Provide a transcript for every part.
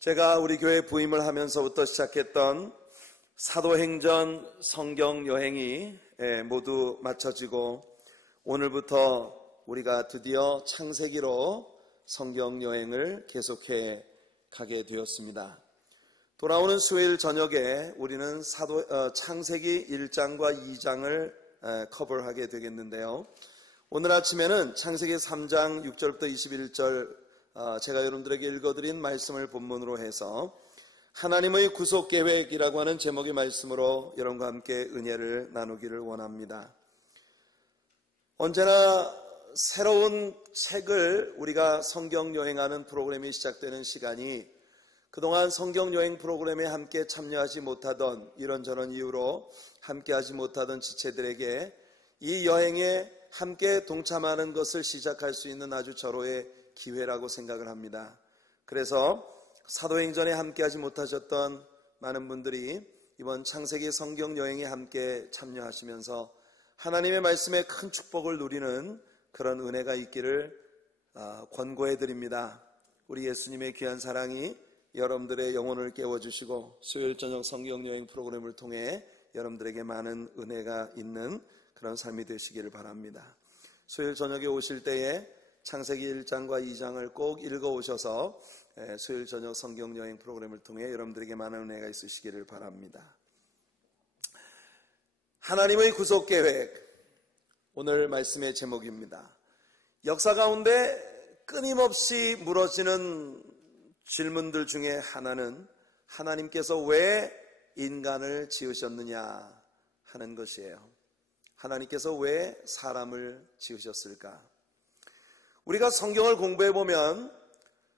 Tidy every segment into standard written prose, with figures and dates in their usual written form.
제가 우리 교회 부임을 하면서부터 시작했던 사도행전 성경 여행이 모두 마쳐지고 오늘부터 우리가 드디어 창세기로 성경 여행을 계속해 가게 되었습니다. 돌아오는 수요일 저녁에 우리는 창세기 1장과 2장을 커버하게 되겠는데요. 오늘 아침에는 창세기 3장 6절부터 21절 제가 여러분들에게 읽어드린 말씀을 본문으로 해서 하나님의 구속계획이라고 하는 제목의 말씀으로 여러분과 함께 은혜를 나누기를 원합니다. 언제나 새로운 책을 우리가 성경 여행하는 프로그램이 시작되는 시간이 그동안 성경 여행 프로그램에 함께 참여하지 못하던 이런저런 이유로 함께하지 못하던 지체들에게 이 여행에 함께 동참하는 것을 시작할 수 있는 아주 절호의 기회라고 생각을 합니다. 그래서 사도행전에 함께하지 못하셨던 많은 분들이 이번 창세기 성경 여행에 함께 참여하시면서 하나님의 말씀에 큰 축복을 누리는 그런 은혜가 있기를 권고해 드립니다. 우리 예수님의 귀한 사랑이 여러분들의 영혼을 깨워주시고 수요일 저녁 성경 여행 프로그램을 통해 여러분들에게 많은 은혜가 있는 그런 삶이 되시기를 바랍니다. 수요일 저녁에 오실 때에 창세기 1장과 2장을 꼭 읽어오셔서 수요일 저녁 성경 여행 프로그램을 통해 여러분들에게 많은 은혜가 있으시기를 바랍니다. 하나님의 구속계획, 오늘 말씀의 제목입니다. 역사 가운데 끊임없이 물어지는 질문들 중에 하나는 하나님께서 왜 인간을 지으셨느냐 하는 것이에요. 하나님께서 왜 사람을 지으셨을까? 우리가 성경을 공부해보면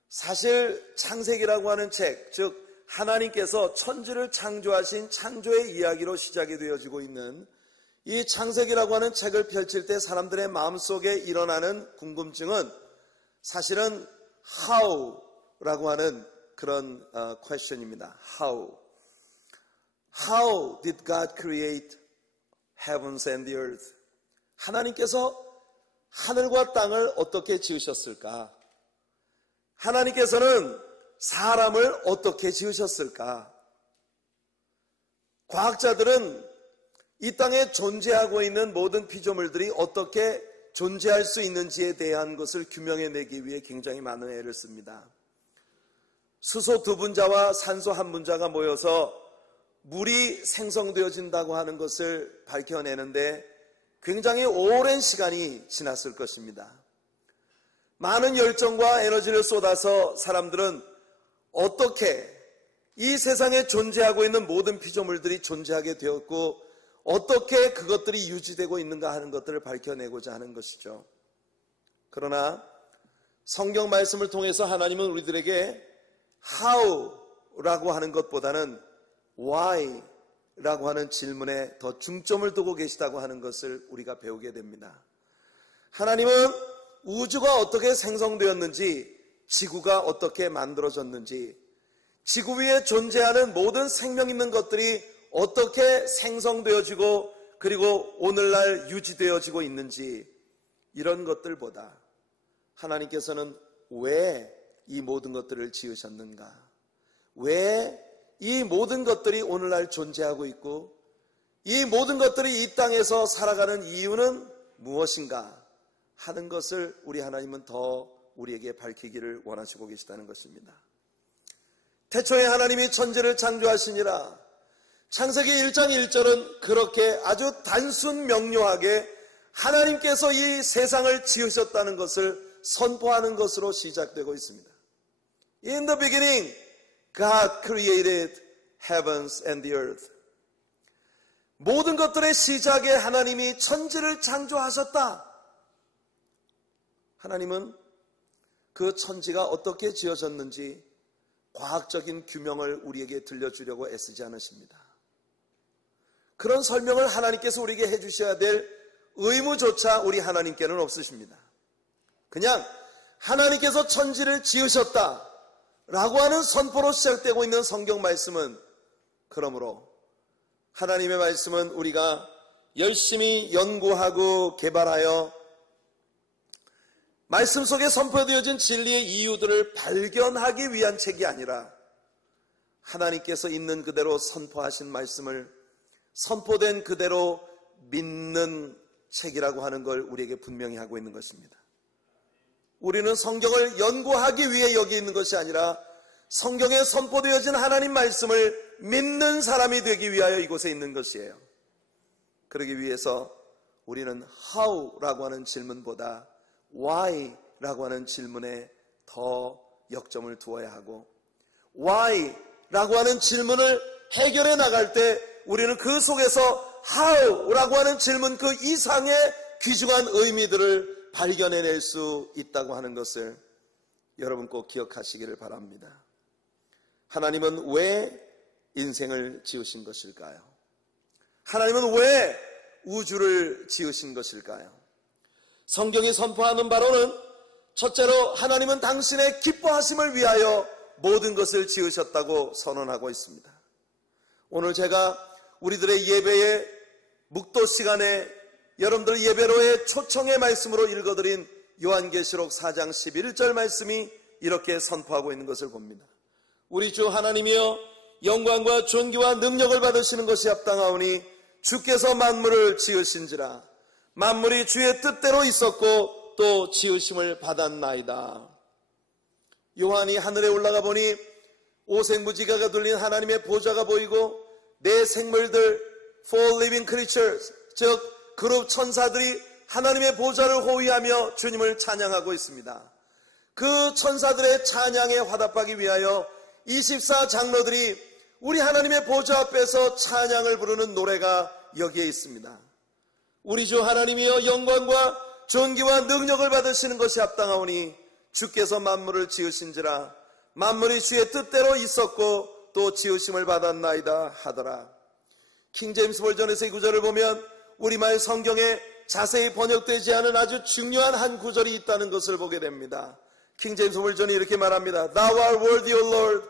사실 창세기라고 하는 책, 즉 하나님께서 천지를 창조하신 창조의 이야기로 시작이 되어지고 있는 이 창세기라고 하는 책을 펼칠 때 사람들의 마음속에 일어나는 궁금증은 사실은 how라고 하는 그런 question입니다. How did God create heavens and the earth? 하나님께서 하늘과 땅을 어떻게 지으셨을까? 하나님께서는 사람을 어떻게 지으셨을까? 과학자들은 이 땅에 존재하고 있는 모든 피조물들이 어떻게 존재할 수 있는지에 대한 것을 규명해내기 위해 굉장히 많은 애를 씁니다. 수소 2분자와 산소 1분자가 모여서 물이 생성되어진다고 하는 것을 밝혀내는데 굉장히 오랜 시간이 지났을 것입니다. 많은 열정과 에너지를 쏟아서 사람들은 어떻게 이 세상에 존재하고 있는 모든 피조물들이 존재하게 되었고 어떻게 그것들이 유지되고 있는가 하는 것들을 밝혀내고자 하는 것이죠. 그러나 성경 말씀을 통해서 하나님은 우리들에게 how라고 하는 것보다는 why 라고 하는 질문에 더 중점을 두고 계시다고 하는 것을 우리가 배우게 됩니다. 하나님은 우주가 어떻게 생성되었는지, 지구가 어떻게 만들어졌는지, 지구 위에 존재하는 모든 생명 있는 것들이 어떻게 생성되어지고 그리고 오늘날 유지되어지고 있는지 이런 것들보다 하나님께서는 왜 이 모든 것들을 지으셨는가? 왜 이 모든 것들이 오늘날 존재하고 있고 이 모든 것들이 이 땅에서 살아가는 이유는 무엇인가 하는 것을 우리 하나님은 더 우리에게 밝히기를 원하시고 계시다는 것입니다. 태초에 하나님이 천지를 창조하시니라. 창세기 1장 1절은 그렇게 아주 단순 명료하게 하나님께서 이 세상을 지으셨다는 것을 선포하는 것으로 시작되고 있습니다. In the beginning, God created heavens and the earth. 모든 것들의 시작에 하나님이 천지를 창조하셨다. 하나님은 그 천지가 어떻게 지어졌는지 과학적인 규명을 우리에게 들려주려고 애쓰지 않으십니다. 그런 설명을 하나님께서 우리에게 해주셔야 될 의무조차 우리 하나님께는 없으십니다. 그냥 하나님께서 천지를 지으셨다 라고 하는 선포로 시작되고 있는 성경 말씀은 그러므로 하나님의 말씀은 우리가 열심히 연구하고 개발하여 말씀 속에 선포되어진 진리의 이유들을 발견하기 위한 책이 아니라 하나님께서 있는 그대로 선포하신 말씀을 선포된 그대로 믿는 책이라고 하는 걸 우리에게 분명히 하고 있는 것입니다. 우리는 성경을 연구하기 위해 여기 있는 것이 아니라 성경에 선포되어진 하나님 말씀을 믿는 사람이 되기 위하여 이곳에 있는 것이에요. 그러기 위해서 우리는 how라고 하는 질문보다 why라고 하는 질문에 더 역점을 두어야 하고, why라고 하는 질문을 해결해 나갈 때 우리는 그 속에서 how라고 하는 질문 그 이상의 귀중한 의미들을 발견해낼 수 있다고 하는 것을 여러분 꼭 기억하시기를 바랍니다. 하나님은 왜 인생을 지으신 것일까요? 하나님은 왜 우주를 지으신 것일까요? 성경이 선포하는 바로는 첫째로 하나님은 당신의 기뻐하심을 위하여 모든 것을 지으셨다고 선언하고 있습니다. 오늘 제가 우리들의 예배의 묵도 시간에 여러분들 예배로의 초청의 말씀으로 읽어드린 요한계시록 4장 11절 말씀이 이렇게 선포하고 있는 것을 봅니다. 우리 주 하나님이여 영광과 존귀와 능력을 받으시는 것이 합당하오니 주께서 만물을 지으신지라. 만물이 주의 뜻대로 있었고 또 지으심을 받았나이다. 요한이 하늘에 올라가 보니 오생무지가가 둘린 하나님의 보좌가 보이고 내 생물들 four living creatures, 즉 그룹 천사들이 하나님의 보좌를 호위하며 주님을 찬양하고 있습니다. 그 천사들의 찬양에 화답하기 위하여 24장로들이 우리 하나님의 보좌 앞에서 찬양을 부르는 노래가 여기에 있습니다. 우리 주 하나님이여 영광과 존귀와 능력을 받으시는 것이 합당하오니 주께서 만물을 지으신지라. 만물이 주의 뜻대로 있었고 또 지으심을 받았나이다 하더라. 킹제임스 버전에서 이 구절을 보면 우리말 성경에 자세히 번역되지 않은 아주 중요한 한 구절이 있다는 것을 보게 됩니다. 킹제임스 버전이 이렇게 말합니다. Thou art worthy, O Lord.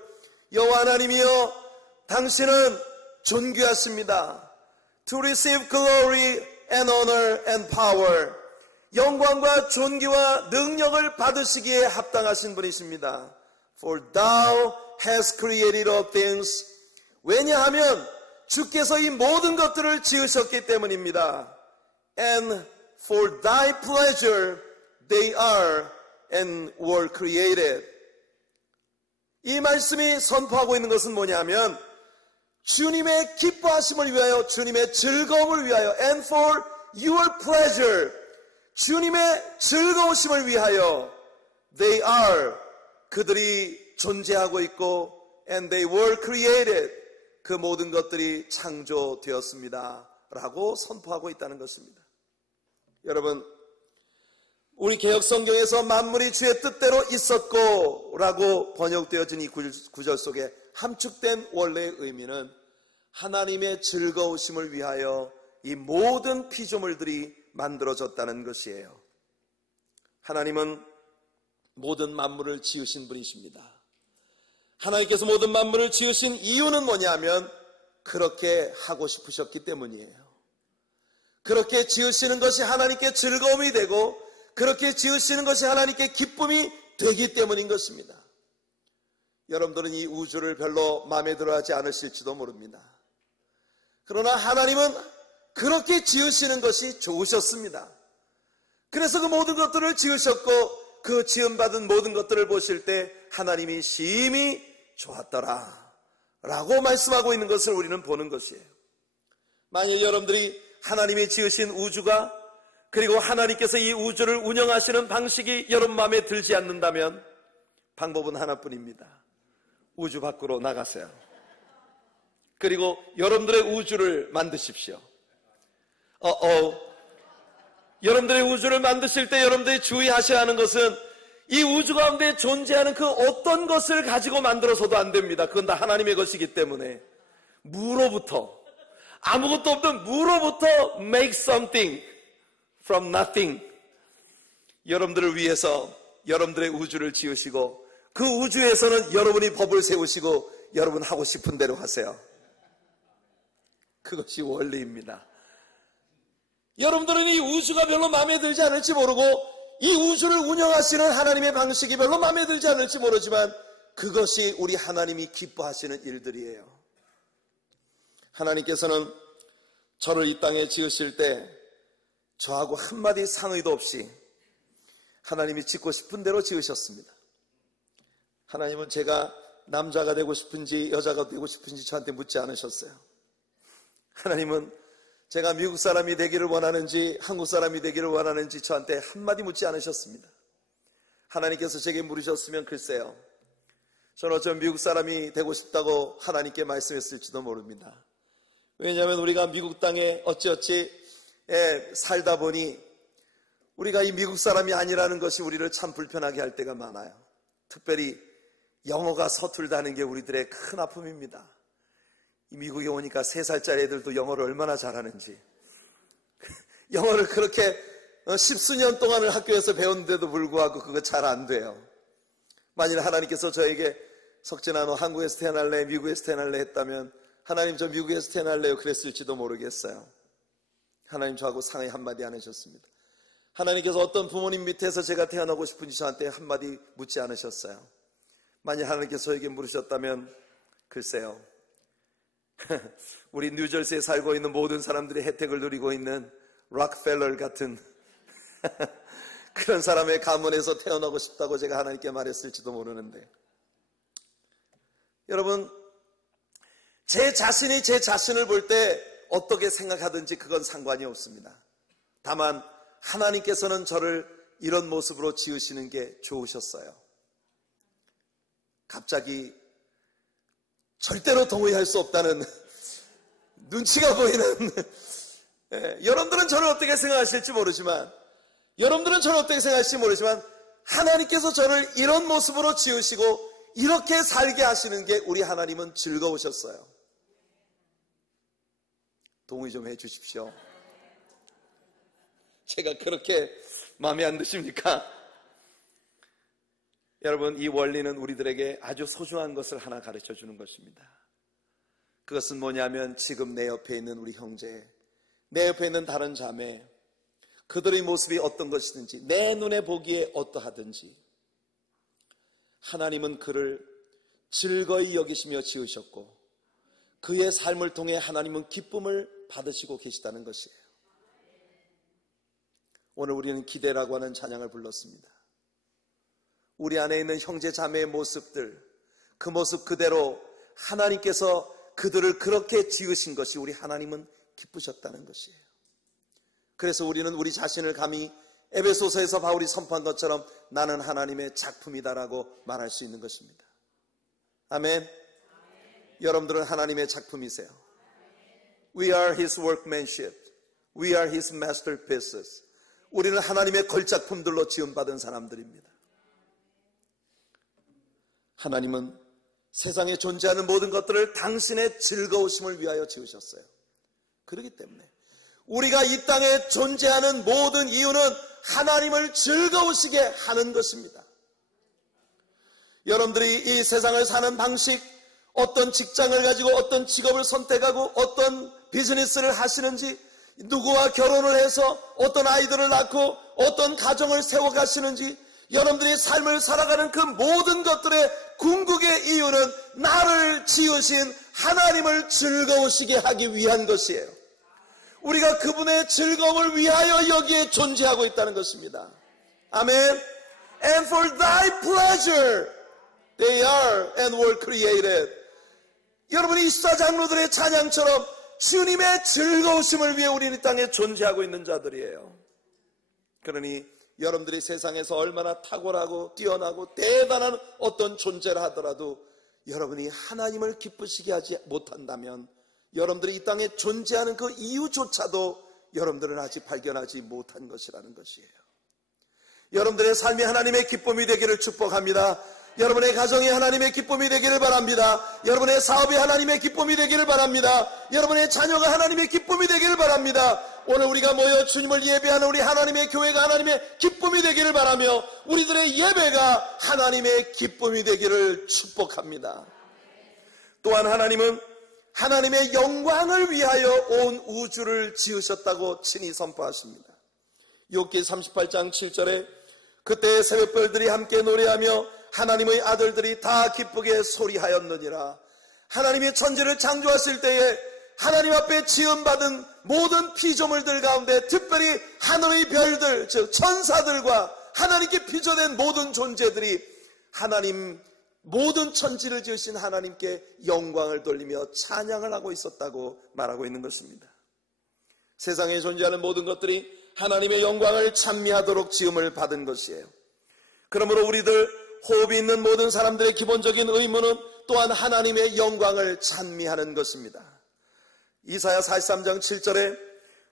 여호와 하나님이여 당신은 존귀하십니다. To receive glory and honor and power. 영광과 존귀와 능력을 받으시기에 합당하신 분이십니다. For thou hast created all things. 왜냐하면 주께서 이 모든 것들을 지으셨기 때문입니다. And for thy pleasure they are and were created. 이 말씀이 선포하고 있는 것은 뭐냐면 주님의 기뻐하심을 위하여, 주님의 즐거움을 위하여, and for your pleasure, 주님의 즐거우심을 위하여, they are, 그들이 존재하고 있고, and they were created, 그 모든 것들이 창조되었습니다 라고 선포하고 있다는 것입니다. 여러분, 우리 개역성경에서 만물이 주의 뜻대로 있었고 라고 번역되어진 이 구절 속에 함축된 원래의 의미는 하나님의 즐거우심을 위하여 이 모든 피조물들이 만들어졌다는 것이에요. 하나님은 모든 만물을 지으신 분이십니다. 하나님께서 모든 만물을 지으신 이유는 뭐냐면 그렇게 하고 싶으셨기 때문이에요. 그렇게 지으시는 것이 하나님께 즐거움이 되고 그렇게 지으시는 것이 하나님께 기쁨이 되기 때문인 것입니다. 여러분들은 이 우주를 별로 마음에 들어하지 않으실지도 모릅니다. 그러나 하나님은 그렇게 지으시는 것이 좋으셨습니다. 그래서 그 모든 것들을 지으셨고 그 지음받은 모든 것들을 보실 때 하나님이 심히 좋았더라 라고 말씀하고 있는 것을 우리는 보는 것이에요. 만일 여러분들이 하나님이 지으신 우주가 그리고 하나님께서 이 우주를 운영하시는 방식이 여러분 마음에 들지 않는다면 방법은 하나뿐입니다. 우주 밖으로 나가세요. 그리고 여러분들의 우주를 만드십시오. 여러분들의 우주를 만드실 때 여러분들이 주의하셔야 하는 것은 이 우주 가운데 존재하는 그 어떤 것을 가지고 만들어서도 안 됩니다. 그건 다 하나님의 것이기 때문에 무로부터, 아무것도 없던 무로부터 make something from nothing. 여러분들을 위해서 여러분들의 우주를 지으시고 그 우주에서는 여러분이 법을 세우시고 여러분 하고 싶은 대로 하세요. 그것이 원리입니다. 여러분들은 이 우주가 별로 마음에 들지 않을지 모르고 이 우주를 운영하시는 하나님의 방식이 별로 마음에 들지 않을지 모르지만 그것이 우리 하나님이 기뻐하시는 일들이에요. 하나님께서는 저를 이 땅에 지으실 때 저하고 한마디 상의도 없이 하나님이 짓고 싶은 대로 지으셨습니다. 하나님은 제가 남자가 되고 싶은지 여자가 되고 싶은지 저한테 묻지 않으셨어요. 하나님은 제가 미국 사람이 되기를 원하는지 한국 사람이 되기를 원하는지 저한테 한마디 묻지 않으셨습니다. 하나님께서 제게 물으셨으면 글쎄요, 저는 어쩌면 미국 사람이 되고 싶다고 하나님께 말씀했을지도 모릅니다. 왜냐하면 우리가 미국 땅에 어찌어찌 살다 보니 우리가 이 미국 사람이 아니라는 것이 우리를 참 불편하게 할 때가 많아요. 특별히 영어가 서툴다는 게 우리들의 큰 아픔입니다. 이 미국에 오니까 3살짜리 애들도 영어를 얼마나 잘하는지, 영어를 그렇게 10수년 동안을 학교에서 배웠는데도 불구하고 그거 잘 안 돼요. 만일 하나님께서 저에게 석진아 너 한국에서 태어날래 미국에서 태어날래 했다면 하나님 저 미국에서 태어날래요 그랬을지도 모르겠어요. 하나님 저하고 상의 한마디 안 하셨습니다. 하나님께서 어떤 부모님 밑에서 제가 태어나고 싶은지 저한테 한마디 묻지 않으셨어요. 만일 하나님께서 저에게 물으셨다면 글쎄요, 우리 뉴저지에 살고 있는 모든 사람들이 혜택을 누리고 있는 록펠러 같은 그런 사람의 가문에서 태어나고 싶다고 제가 하나님께 말했을지도 모르는데, 여러분, 제 자신이 제 자신을 볼 때 어떻게 생각하든지 그건 상관이 없습니다. 다만 하나님께서는 저를 이런 모습으로 지으시는 게 좋으셨어요. 갑자기 절대로 동의할 수 없다는 눈치가 보이는 여러분들은 저를 어떻게 생각하실지 모르지만 하나님께서 저를 이런 모습으로 지으시고 이렇게 살게 하시는 게 우리 하나님은 즐거우셨어요. 동의 좀 해주십시오. 제가 그렇게 마음에 안 드십니까? 여러분, 이 원리는 우리들에게 아주 소중한 것을 하나 가르쳐 주는 것입니다. 그것은 뭐냐면 지금 내 옆에 있는 우리 형제, 내 옆에 있는 다른 자매, 그들의 모습이 어떤 것이든지 내 눈에 보기에 어떠하든지 하나님은 그를 즐거이 여기시며 지으셨고 그의 삶을 통해 하나님은 기쁨을 받으시고 계시다는 것이에요. 오늘 우리는 기대라고 하는 찬양을 불렀습니다. 우리 안에 있는 형제 자매의 모습들, 그 모습 그대로 하나님께서 그들을 그렇게 지으신 것이 우리 하나님은 기쁘셨다는 것이에요. 그래서 우리는 우리 자신을 감히 에베소서에서 바울이 선포한 것처럼 나는 하나님의 작품이다라고 말할 수 있는 것입니다. 아멘. 여러분들은 하나님의 작품이세요. We are His workmanship. We are His masterpieces. 우리는 하나님의 걸작품들로 지음받은 사람들입니다. 하나님은 세상에 존재하는 모든 것들을 당신의 즐거우심을 위하여 지으셨어요. 그렇기 때문에 우리가 이 땅에 존재하는 모든 이유는 하나님을 즐거우시게 하는 것입니다. 여러분들이 이 세상을 사는 방식, 어떤 직장을 가지고 어떤 직업을 선택하고 어떤 비즈니스를 하시는지, 누구와 결혼을 해서 어떤 아이들을 낳고 어떤 가정을 세워가시는지, 여러분들이 삶을 살아가는 그 모든 것들의 궁극의 이유는 나를 지으신 하나님을 즐거우시게 하기 위한 것이에요. 우리가 그분의 즐거움을 위하여 여기에 존재하고 있다는 것입니다. 아멘. And for thy pleasure they are and were created. 여러분이 이스타 장로들의 찬양처럼 주님의 즐거우심을 위해 우리는 이 땅에 존재하고 있는 자들이에요. 그러니 여러분들이 세상에서 얼마나 탁월하고 뛰어나고 대단한 어떤 존재를 하더라도 여러분이 하나님을 기쁘시게 하지 못한다면 여러분들이 이 땅에 존재하는 그 이유조차도 여러분들은 아직 발견하지 못한 것이라는 것이에요. 여러분들의 삶이 하나님의 기쁨이 되기를 축복합니다. 여러분의 가정이 하나님의 기쁨이 되기를 바랍니다. 여러분의 사업이 하나님의 기쁨이 되기를 바랍니다. 여러분의 자녀가 하나님의 기쁨이 되기를 바랍니다. 오늘 우리가 모여 주님을 예배하는 우리 하나님의 교회가 하나님의 기쁨이 되기를 바라며 우리들의 예배가 하나님의 기쁨이 되기를 축복합니다. 또한 하나님은 하나님의 영광을 위하여 온 우주를 지으셨다고 친히 선포하십니다. 욥기 38장 7절에 그때 새벽별들이 함께 노래하며 하나님의 아들들이 다 기쁘게 소리하였느니라. 하나님의 천지를 창조하실 때에 하나님 앞에 지음받은 모든 피조물들 가운데 특별히 하늘의 별들, 즉 천사들과 하나님께 피조된 모든 존재들이 하나님 모든 천지를 지으신 하나님께 영광을 돌리며 찬양을 하고 있었다고 말하고 있는 것입니다. 세상에 존재하는 모든 것들이 하나님의 영광을 찬미하도록 지음을 받은 것이에요. 그러므로 우리들 호흡이 있는 모든 사람들의 기본적인 의무는 또한 하나님의 영광을 찬미하는 것입니다. 이사야 43장 7절에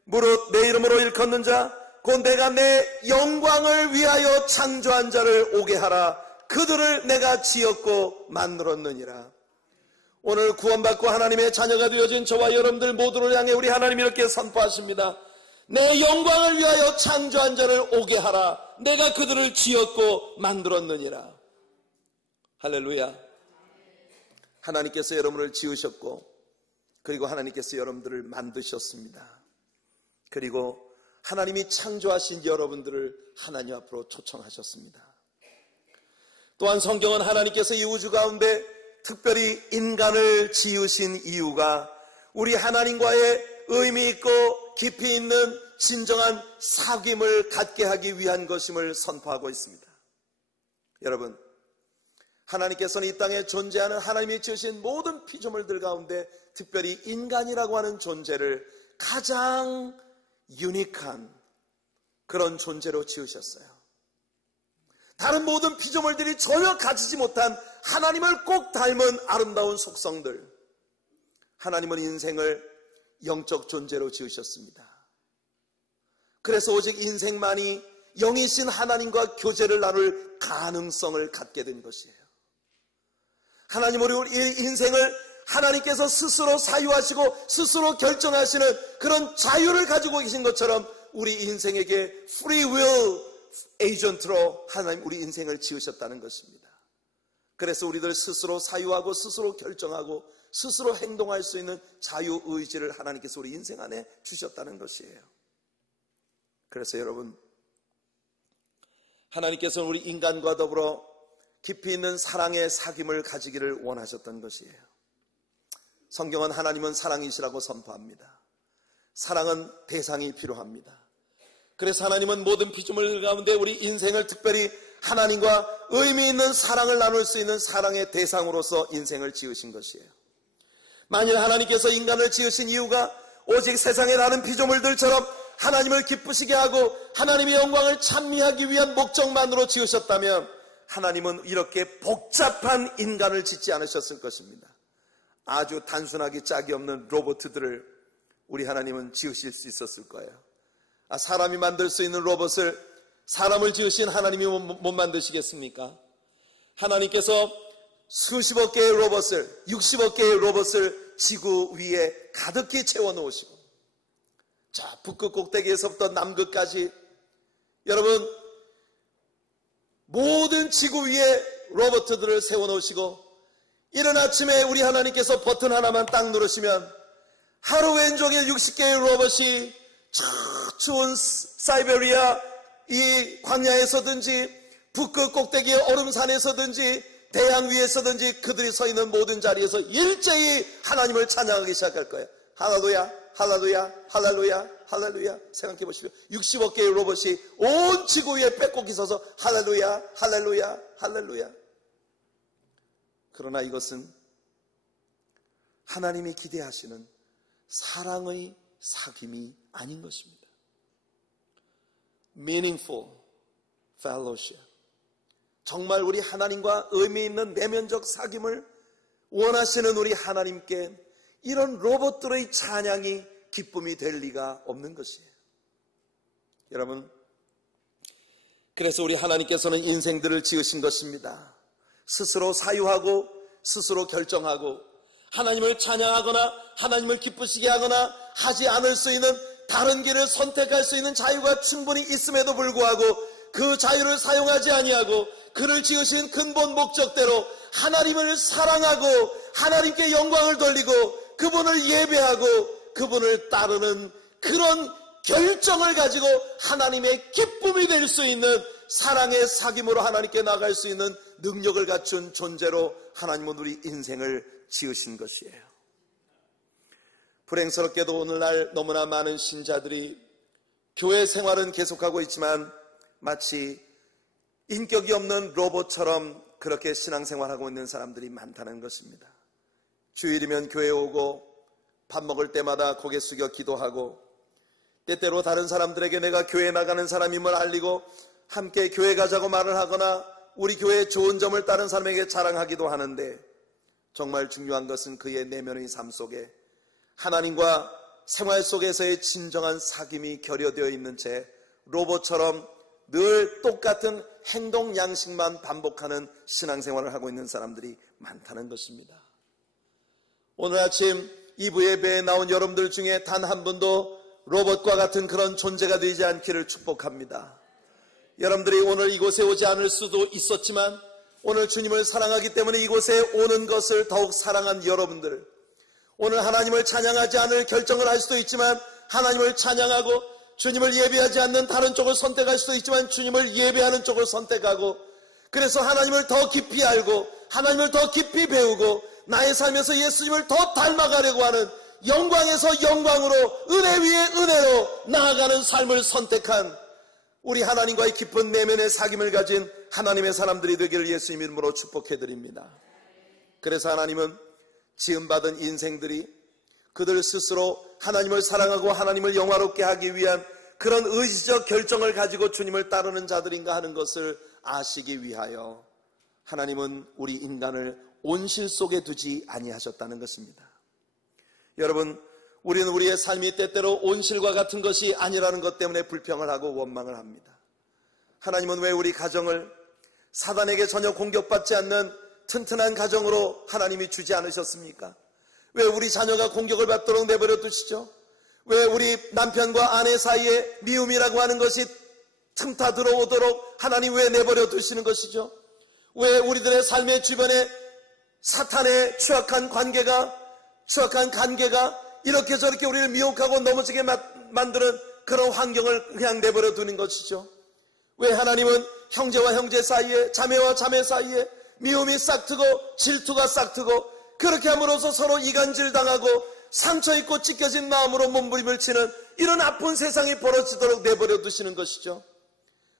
무릇 내 이름으로 일컫는 자 곧 내가 내 영광을 위하여 창조한 자를 오게 하라. 그들을 내가 지었고 만들었느니라. 오늘 구원받고 하나님의 자녀가 되어진 저와 여러분들 모두를 향해 우리 하나님이 이렇게 선포하십니다. 내 영광을 위하여 창조한 자를 오게 하라. 내가 그들을 지었고 만들었느니라. 할렐루야. 하나님께서 여러분을 지으셨고 그리고 하나님께서 여러분들을 만드셨습니다. 그리고 하나님이 창조하신 여러분들을 하나님 앞으로 초청하셨습니다. 또한 성경은 하나님께서 이 우주 가운데 특별히 인간을 지으신 이유가 우리 하나님과의 의미 있고 깊이 있는 진정한 사귐을 갖게 하기 위한 것임을 선포하고 있습니다. 여러분, 하나님께서는 이 땅에 존재하는 하나님이 지으신 모든 피조물들 가운데 특별히 인간이라고 하는 존재를 가장 유니크한 그런 존재로 지으셨어요. 다른 모든 피조물들이 전혀 가지지 못한 하나님을 꼭 닮은 아름다운 속성들, 하나님은 인생을 영적 존재로 지으셨습니다. 그래서 오직 인생만이 영이신 하나님과 교제를 나눌 가능성을 갖게 된 것이에요. 하나님은 우리 인생을 하나님께서 스스로 사유하시고 스스로 결정하시는 그런 자유를 가지고 계신 것처럼 우리 인생에게 free will 에이전트로 하나님 우리 인생을 지으셨다는 것입니다. 그래서 우리들 스스로 사유하고 스스로 결정하고 스스로 행동할 수 있는 자유의지를 하나님께서 우리 인생 안에 주셨다는 것이에요. 그래서 여러분, 하나님께서는 우리 인간과 더불어 깊이 있는 사랑의 사귐을 가지기를 원하셨던 것이에요. 성경은 하나님은 사랑이시라고 선포합니다. 사랑은 대상이 필요합니다. 그래서 하나님은 모든 피조물 가운데 우리 인생을 특별히 하나님과 의미 있는 사랑을 나눌 수 있는 사랑의 대상으로서 인생을 지으신 것이에요. 만일 하나님께서 인간을 지으신 이유가 오직 세상의 다른 피조물들처럼 하나님을 기쁘시게 하고 하나님의 영광을 찬미하기 위한 목적만으로 지으셨다면 하나님은 이렇게 복잡한 인간을 짓지 않으셨을 것입니다. 아주 단순하기 짝이 없는 로봇들을 우리 하나님은 지으실 수 있었을 거예요. 사람이 만들 수 있는 로봇을 사람을 지으신 하나님이 못 만드시겠습니까? 하나님께서 수십억 개의 로봇을, 60억 개의 로봇을 지구 위에 가득히 채워놓으시고 자, 북극 꼭대기에서부터 남극까지 여러분 모든 지구 위에 로봇들을 세워놓으시고 이른 아침에 우리 하나님께서 버튼 하나만 딱 누르시면 하루 왼종일 60개의 로봇이 저 추운 사이베리아 이 광야에서든지 북극 꼭대기의 얼음산에서든지 대양 위에서든지 그들이 서 있는 모든 자리에서 일제히 하나님을 찬양하기 시작할 거예요. 할렐루야, 할렐루야, 할렐루야, 할렐루야. 생각해 보십시오. 60억 개의 로봇이 온 지구 위에 빼곡히 서서 할렐루야, 할렐루야, 할렐루야. 그러나 이것은 하나님이 기대하시는 사랑의 사귐이 아닌 것입니다. Meaningful fellowship. 정말 우리 하나님과 의미 있는 내면적 사귐을 원하시는 우리 하나님께 이런 로봇들의 찬양이 기쁨이 될 리가 없는 것이에요. 여러분, 그래서 우리 하나님께서는 인생들을 지으신 것입니다. 스스로 사유하고 스스로 결정하고 하나님을 찬양하거나 하나님을 기쁘시게 하거나 하지 않을 수 있는 다른 길을 선택할 수 있는 자유가 충분히 있음에도 불구하고 그 자유를 사용하지 아니하고 그를 지으신 근본 목적대로 하나님을 사랑하고 하나님께 영광을 돌리고 그분을 예배하고 그분을 따르는 그런 결정을 가지고 하나님의 기쁨이 될 수 있는 사랑의 사귐으로 하나님께 나아갈 수 있는 능력을 갖춘 존재로 하나님은 우리 인생을 지으신 것이에요. 불행스럽게도 오늘날 너무나 많은 신자들이 교회 생활은 계속하고 있지만 마치 인격이 없는 로봇처럼 그렇게 신앙생활하고 있는 사람들이 많다는 것입니다. 주일이면 교회에 오고 밥 먹을 때마다 고개 숙여 기도하고 때때로 다른 사람들에게 내가 교회에 나가는 사람임을 알리고 함께 교회 가자고 말을 하거나 우리 교회의 좋은 점을 다른 사람에게 자랑하기도 하는데 정말 중요한 것은 그의 내면의 삶 속에 하나님과 생활 속에서의 진정한 사귐이 결여되어 있는 채 로봇처럼 늘 똑같은 행동 양식만 반복하는 신앙생활을 하고 있는 사람들이 많다는 것입니다. 오늘 아침 2부 예배에 나온 여러분들 중에 단 한 분도 로봇과 같은 그런 존재가 되지 않기를 축복합니다. 여러분들이 오늘 이곳에 오지 않을 수도 있었지만 오늘 주님을 사랑하기 때문에 이곳에 오는 것을 더욱 사랑한 여러분들, 오늘 하나님을 찬양하지 않을 결정을 할 수도 있지만 하나님을 찬양하고 주님을 예배하지 않는 다른 쪽을 선택할 수도 있지만 주님을 예배하는 쪽을 선택하고 그래서 하나님을 더 깊이 알고 하나님을 더 깊이 배우고 나의 삶에서 예수님을 더 닮아가려고 하는 영광에서 영광으로 은혜 위에 은혜로 나아가는 삶을 선택한 우리 하나님과의 깊은 내면의 사귐을 가진 하나님의 사람들이 되기를 예수님 이름으로 축복해드립니다. 그래서 하나님은 지음받은 인생들이 그들 스스로 하나님을 사랑하고 하나님을 영화롭게 하기 위한 그런 의지적 결정을 가지고 주님을 따르는 자들인가 하는 것을 아시기 위하여 하나님은 우리 인간을 온실 속에 두지 아니하셨다는 것입니다. 여러분, 우리는 우리의 삶이 때때로 온실과 같은 것이 아니라는 것 때문에 불평을 하고 원망을 합니다. 하나님은 왜 우리 가정을 사단에게 전혀 공격받지 않는 튼튼한 가정으로 하나님이 주지 않으셨습니까? 왜 우리 자녀가 공격을 받도록 내버려 두시죠? 왜 우리 남편과 아내 사이에 미움이라고 하는 것이 틈타 들어오도록 하나님 왜 내버려 두시는 것이죠? 왜 우리들의 삶의 주변에 사탄의 추악한 관계가 이렇게 저렇게 우리를 미혹하고 넘어지게 만드는 그런 환경을 그냥 내버려 두는 것이죠? 왜 하나님은 형제와 형제 사이에, 자매와 자매 사이에 미움이 싹트고 질투가 싹트고 그렇게 함으로써 서로 이간질 당하고 상처 입고 찢겨진 마음으로 몸부림을 치는 이런 아픈 세상이 벌어지도록 내버려 두시는 것이죠?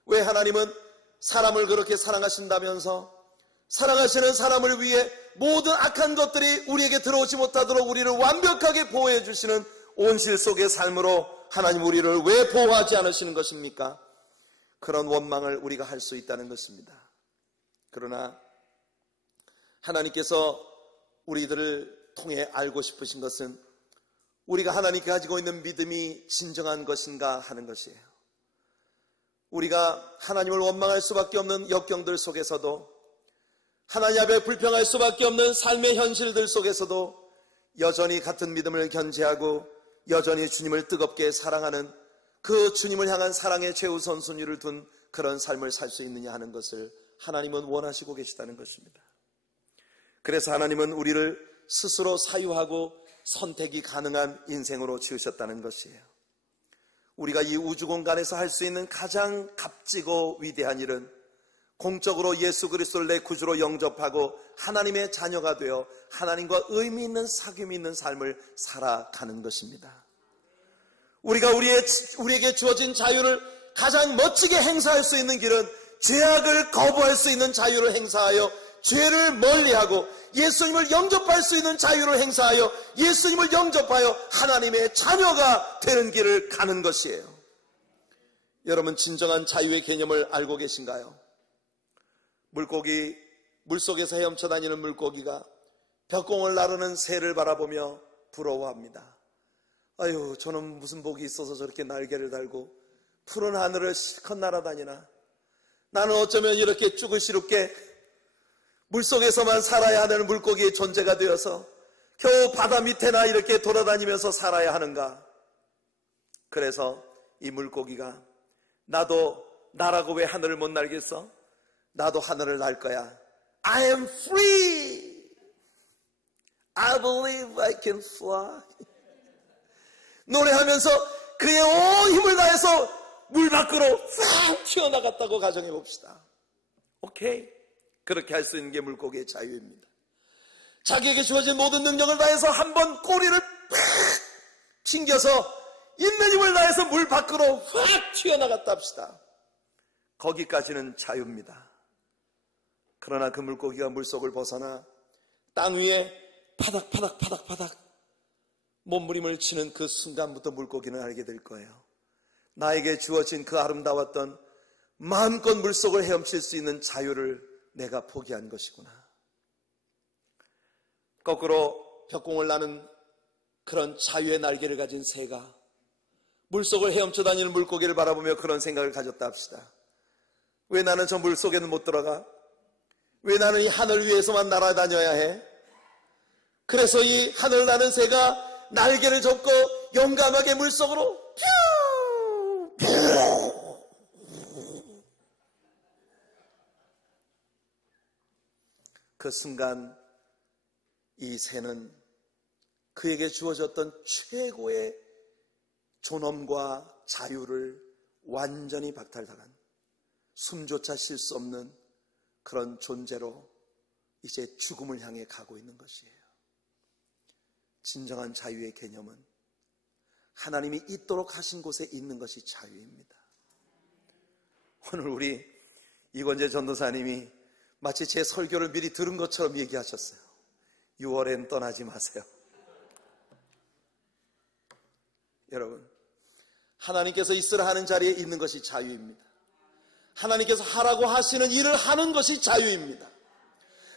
왜 하나님은 사람을 그렇게 사랑하신다면서 사랑하시는 사람을 위해 모든 악한 것들이 우리에게 들어오지 못하도록 우리를 완벽하게 보호해 주시는 온실 속의 삶으로 하나님 우리를 왜 보호하지 않으시는 것입니까? 그런 원망을 우리가 할 수 있다는 것입니다. 그러나 하나님께서 우리들을 통해 알고 싶으신 것은 우리가 하나님께 가지고 있는 믿음이 진정한 것인가 하는 것이에요. 우리가 하나님을 원망할 수밖에 없는 역경들 속에서도 하나님 앞에 불평할 수밖에 없는 삶의 현실들 속에서도 여전히 같은 믿음을 견지하고 여전히 주님을 뜨겁게 사랑하는 그 주님을 향한 사랑의 최우선 순위를 둔 그런 삶을 살 수 있느냐 하는 것을 하나님은 원하시고 계시다는 것입니다. 그래서 하나님은 우리를 스스로 사유하고 선택이 가능한 인생으로 지으셨다는 것이에요. 우리가 이 우주 공간에서 할 수 있는 가장 값지고 위대한 일은 공적으로 예수 그리스도를 내 구주로 영접하고 하나님의 자녀가 되어 하나님과 의미 있는 사귐이 있는 삶을 살아가는 것입니다. 우리가 우리에게 주어진 자유를 가장 멋지게 행사할 수 있는 길은 죄악을 거부할 수 있는 자유를 행사하여 죄를 멀리하고 예수님을 영접할 수 있는 자유를 행사하여 예수님을 영접하여 하나님의 자녀가 되는 길을 가는 것이에요. 여러분, 진정한 자유의 개념을 알고 계신가요? 물고기, 물속에서 헤엄쳐 다니는 물고기가 벽공을 나르는 새를 바라보며 부러워합니다. 아유, 저는 무슨 복이 있어서 저렇게 날개를 달고 푸른 하늘을 실컷 날아다니나. 나는 어쩌면 이렇게 쭈글시럽게 물속에서만 살아야 하는 물고기의 존재가 되어서 겨우 바다 밑에나 이렇게 돌아다니면서 살아야 하는가. 그래서 이 물고기가 나라고 왜 하늘을 못 날겠어? 나도 하늘을 날 거야. I am free. I believe I can fly. 노래하면서 그의 온 힘을 다해서 물 밖으로 싹 튀어나갔다고 가정해 봅시다. 오케이. 그렇게 할 수 있는 게 물고기의 자유입니다. 자기에게 주어진 모든 능력을 다해서 한번 꼬리를 팍 튕겨서 있는 힘을 다해서 물 밖으로 확 튀어나갔다 합시다. 거기까지는 자유입니다. 그러나 그 물고기가 물속을 벗어나 땅 위에 파닥파닥 몸부림을 치는 그 순간부터 물고기는 알게 될 거예요. 나에게 주어진 그 아름다웠던 마음껏 물속을 헤엄칠 수 있는 자유를 내가 포기한 것이구나. 거꾸로 벽공을 나는 그런 자유의 날개를 가진 새가 물속을 헤엄쳐 다니는 물고기를 바라보며 그런 생각을 가졌다 합시다. 왜 나는 저 물속에는 못 들어가? 왜 나는 이 하늘 위에서만 날아다녀야 해? 그래서 이 하늘 나는 새가 날개를 접고 용감하게 물속으로 그 순간 이 새는 그에게 주어졌던 최고의 존엄과 자유를 완전히 박탈당한 숨조차 쉴 수 없는 그런 존재로 이제 죽음을 향해 가고 있는 것이에요. 진정한 자유의 개념은 하나님이 있도록 하신 곳에 있는 것이 자유입니다. 오늘 우리 이권재 전도사님이 마치 제 설교를 미리 들은 것처럼 얘기하셨어요. 6월엔 떠나지 마세요. 여러분, 하나님께서 있으라 하는 자리에 있는 것이 자유입니다. 하나님께서 하라고 하시는 일을 하는 것이 자유입니다.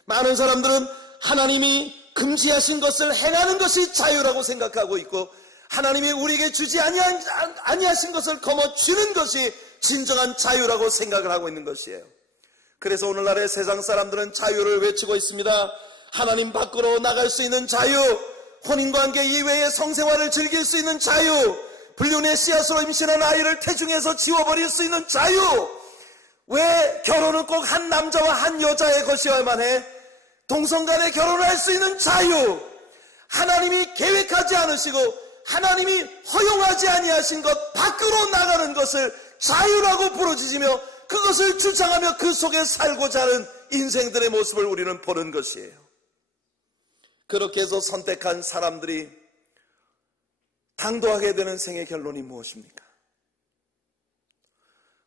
많은 사람들은 하나님이 금지하신 것을 행하는 것이 자유라고 생각하고 있고 하나님이 우리에게 주지 아니하신 것을 거머쥐는 것이 진정한 자유라고 생각을 하고 있는 것이에요. 그래서 오늘날의 세상 사람들은 자유를 외치고 있습니다. 하나님 밖으로 나갈 수 있는 자유, 혼인관계 이외의 성생활을 즐길 수 있는 자유, 불륜의 씨앗으로 임신한 아이를 태중에서 지워버릴 수 있는 자유. 왜 결혼은 꼭 한 남자와 한 여자의 것이어야만 해? 동성간에 결혼을 할 수 있는 자유. 하나님이 계획하지 않으시고 하나님이 허용하지 아니하신 것 밖으로 나가는 것을 자유라고 부르짖으며 그것을 주장하며 그 속에 살고자 하는 인생들의 모습을 우리는 보는 것이에요. 그렇게 해서 선택한 사람들이 당도하게 되는 생의 결론이 무엇입니까?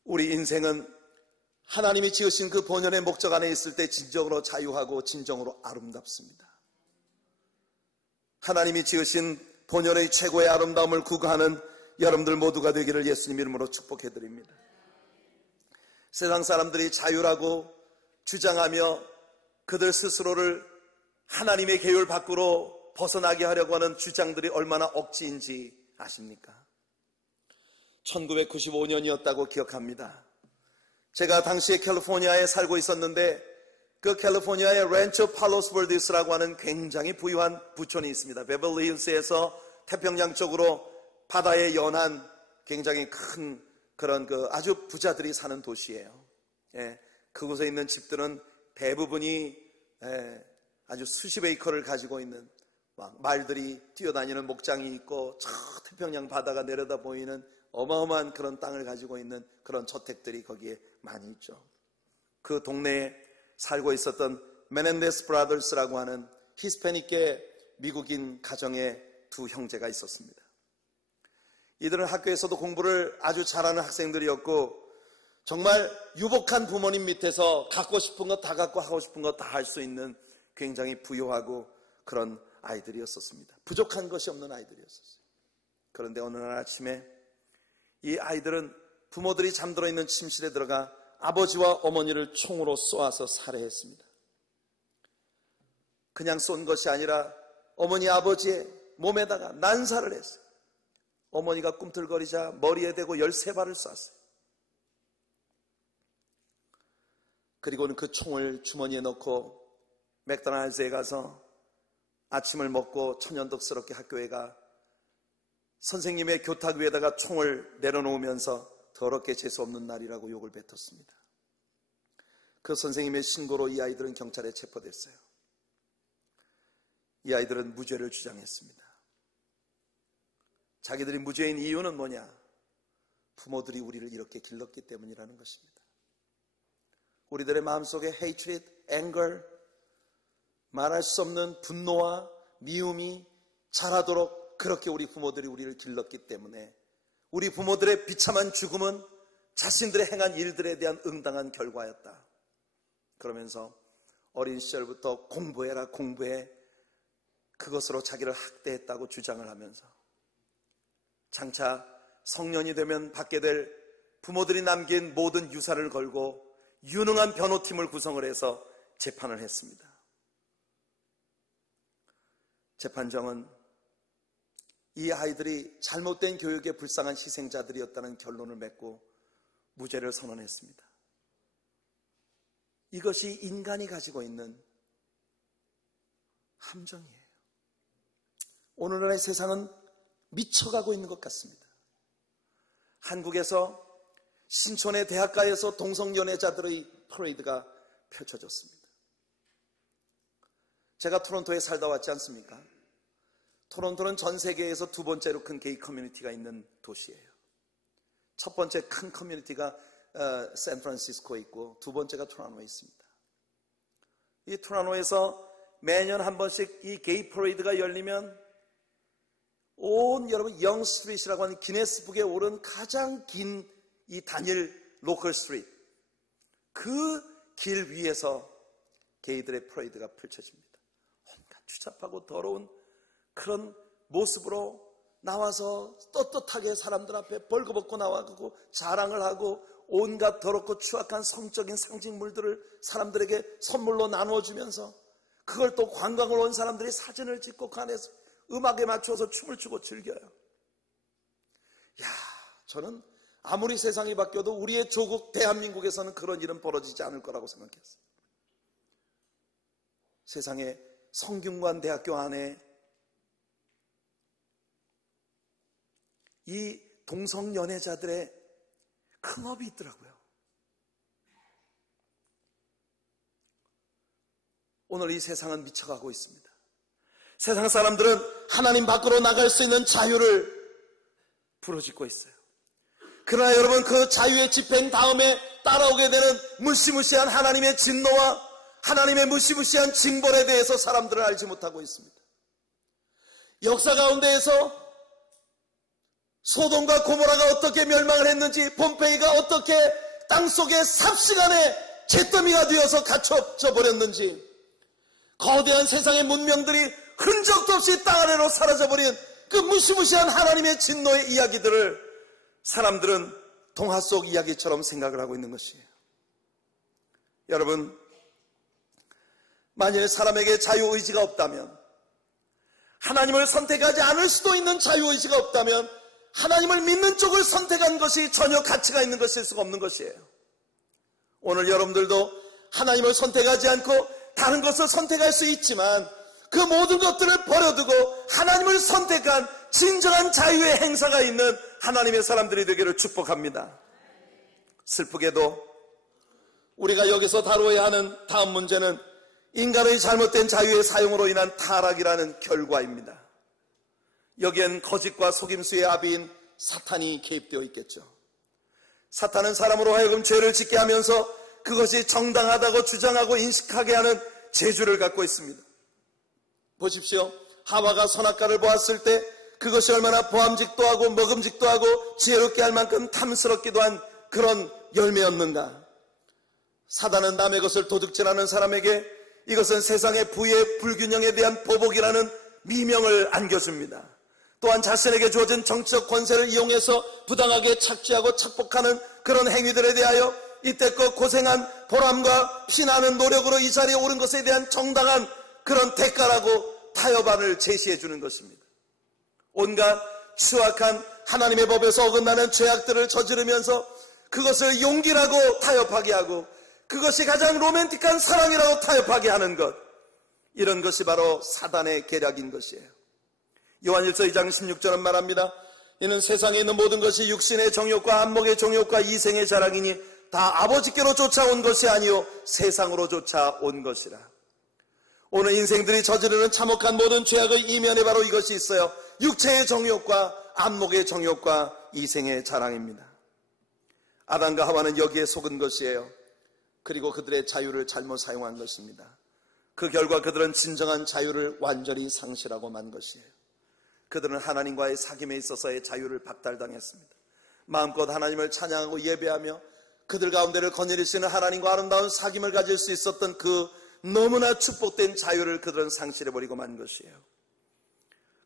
우리 인생은 하나님이 지으신 그 본연의 목적 안에 있을 때 진정으로 자유하고 진정으로 아름답습니다. 하나님이 지으신 본연의 최고의 아름다움을 구가하는 여러분들 모두가 되기를 예수님 이름으로 축복해드립니다. 세상 사람들이 자유라고 주장하며 그들 스스로를 하나님의 계율 밖으로 벗어나게 하려고 하는 주장들이 얼마나 억지인지 아십니까? 1995년이었다고 기억합니다. 제가 당시에 캘리포니아에 살고 있었는데 그 캘리포니아의 랜처 팔로스 버디스라고 하는 굉장히 부유한 부촌이 있습니다. 베벌리 hils에서 태평양 쪽으로 바다에 연한 굉장히 큰 그런 아주 부자들이 사는 도시예요. 예, 그곳에 있는 집들은 대부분이 아주 수십 에이커를 가지고 있는 막 말들이 뛰어다니는 목장이 있고 저 태평양 바다가 내려다 보이는 어마어마한 그런 땅을 가지고 있는 그런 저택들이 거기에 많이 있죠. 그 동네에 살고 있었던 메넨데스 브라더스라고 하는 히스패닉계 미국인 가정의 두 형제가 있었습니다. 이들은 학교에서도 공부를 아주 잘하는 학생들이었고 정말 유복한 부모님 밑에서 갖고 싶은 거 다 갖고 하고 싶은 거 다 할 수 있는 굉장히 부유하고 그런 아이들이었었습니다. 부족한 것이 없는 아이들이었었어요. 그런데 어느 날 아침에 이 아이들은 부모들이 잠들어 있는 침실에 들어가 아버지와 어머니를 총으로 쏘아서 살해했습니다. 그냥 쏜 것이 아니라 어머니 아버지의 몸에다가 난사를 했어요. 어머니가 꿈틀거리자 머리에 대고 13발을 쐈어요. 그리고는 그 총을 주머니에 넣고 맥도날드에 가서 아침을 먹고 천연덕스럽게 학교에 가 선생님의 교탁 위에다가 총을 내려놓으면서 더럽게 재수없는 날이라고 욕을 뱉었습니다. 그 선생님의 신고로 이 아이들은 경찰에 체포됐어요. 이 아이들은 무죄를 주장했습니다. 자기들이 무죄인 이유는 뭐냐? 부모들이 우리를 이렇게 길렀기 때문이라는 것입니다. 우리들의 마음속에 hatred, anger, 말할 수 없는 분노와 미움이 자라도록 그렇게 우리 부모들이 우리를 길렀기 때문에 우리 부모들의 비참한 죽음은 자신들의 행한 일들에 대한 응당한 결과였다. 그러면서 어린 시절부터 공부해라, 공부해, 그것으로 자기를 학대했다고 주장을 하면서 장차 성년이 되면 받게 될 부모들이 남긴 모든 유산을 걸고 유능한 변호팀을 구성을 해서 재판을 했습니다. 재판정은 이 아이들이 잘못된 교육의 불쌍한 희생자들이었다는 결론을 맺고 무죄를 선언했습니다. 이것이 인간이 가지고 있는 함정이에요. 오늘날의 세상은 미쳐가고 있는 것 같습니다. 한국에서 신촌의 대학가에서 동성연애자들의 퍼레이드가 펼쳐졌습니다. 제가 토론토에 살다 왔지 않습니까? 토론토는 전 세계에서 두 번째로 큰 게이 커뮤니티가 있는 도시예요. 첫 번째 큰 커뮤니티가 샌프란시스코에 있고 두 번째가 토론토에 있습니다. 이 토론토에서 매년 한 번씩 이 게이 퍼레이드가 열리면 온 여러분 영 스트리트라고 하는 기네스북에 오른 가장 긴 이 단일 로컬 스트리트, 그 길 위에서 게이들의 퍼레이드가 펼쳐집니다. 온갖 추잡하고 더러운 그런 모습으로 나와서 떳떳하게 사람들 앞에 벌거벗고 나와가고 자랑을 하고 온갖 더럽고 추악한 성적인 상징물들을 사람들에게 선물로 나누어주면서 그걸 또 관광을 온 사람들이 사진을 찍고 그 안에서 음악에 맞춰서 춤을 추고 즐겨요. 저는 아무리 세상이 바뀌어도 우리의 조국 대한민국에서는 그런 일은 벌어지지 않을 거라고 생각했어요. 세상에 성균관 대학교 안에 이 동성연애자들의 큰 업이 있더라고요. 오늘 이 세상은 미쳐가고 있습니다. 세상 사람들은 하나님 밖으로 나갈 수 있는 자유를 부르짖고 있어요. 그러나 여러분, 그 자유의 집행 다음에 따라오게 되는 무시무시한 하나님의 진노와 하나님의 무시무시한 징벌에 대해서 사람들은 알지 못하고 있습니다. 역사 가운데에서 소돔과 고모라가 어떻게 멸망을 했는지, 폼페이가 어떻게 땅속에 삽시간에 잿더미가 되어서 갇혀져 버렸는지, 거대한 세상의 문명들이 흔적도 없이 땅 아래로 사라져버린 그 무시무시한 하나님의 진노의 이야기들을 사람들은 동화 속 이야기처럼 생각을 하고 있는 것이에요. 여러분, 만일 사람에게 자유의지가 없다면, 하나님을 선택하지 않을 수도 있는 자유의지가 없다면 하나님을 믿는 쪽을 선택한 것이 전혀 가치가 있는 것일 수가 없는 것이에요. 오늘 여러분들도 하나님을 선택하지 않고 다른 것을 선택할 수 있지만 그 모든 것들을 버려두고 하나님을 선택한 진정한 자유의 행사가 있는 하나님의 사람들이 되기를 축복합니다. 슬프게도 우리가 여기서 다루어야 하는 다음 문제는 인간의 잘못된 자유의 사용으로 인한 타락이라는 결과입니다. 여기엔 거짓과 속임수의 아비인 사탄이 개입되어 있겠죠. 사탄은 사람으로 하여금 죄를 짓게 하면서 그것이 정당하다고 주장하고 인식하게 하는 재주를 갖고 있습니다. 보십시오. 하와가 선악과를 보았을 때 그것이 얼마나 보암직도 하고 먹음직도 하고 지혜롭게 할 만큼 탐스럽기도 한 그런 열매였는가. 사단은 남의 것을 도둑질하는 사람에게 이것은 세상의 부의 불균형에 대한 보복이라는 미명을 안겨줍니다. 또한 자신에게 주어진 정치적 권세를 이용해서 부당하게 착취하고 착복하는 그런 행위들에 대하여 이때껏 고생한 보람과 피나는 노력으로 이 자리에 오른 것에 대한 정당한 그런 대가라고 타협안을 제시해 주는 것입니다. 온갖 추악한 하나님의 법에서 어긋나는 죄악들을 저지르면서 그것을 용기라고 타협하게 하고 그것이 가장 로맨틱한 사랑이라고 타협하게 하는 것, 이런 것이 바로 사단의 계략인 것이에요. 요한일서 2장 16절은 말합니다. 이는 세상에 있는 모든 것이 육신의 정욕과 안목의 정욕과 이생의 자랑이니 다 아버지께로 쫓아온 것이 아니요 세상으로 쫓아온 것이라. 오늘 인생들이 저지르는 참혹한 모든 죄악의 이면에 바로 이것이 있어요. 육체의 정욕과 안목의 정욕과 이생의 자랑입니다. 아담과 하와는 여기에 속은 것이에요. 그리고 그들의 자유를 잘못 사용한 것입니다. 그 결과 그들은 진정한 자유를 완전히 상실하고 만 것이에요. 그들은 하나님과의 사귐에 있어서의 자유를 박탈당했습니다. 마음껏 하나님을 찬양하고 예배하며 그들 가운데를 거느리시는 하나님과 아름다운 사귐을 가질 수 있었던 그 너무나 축복된 자유를 그들은 상실해버리고 만 것이에요.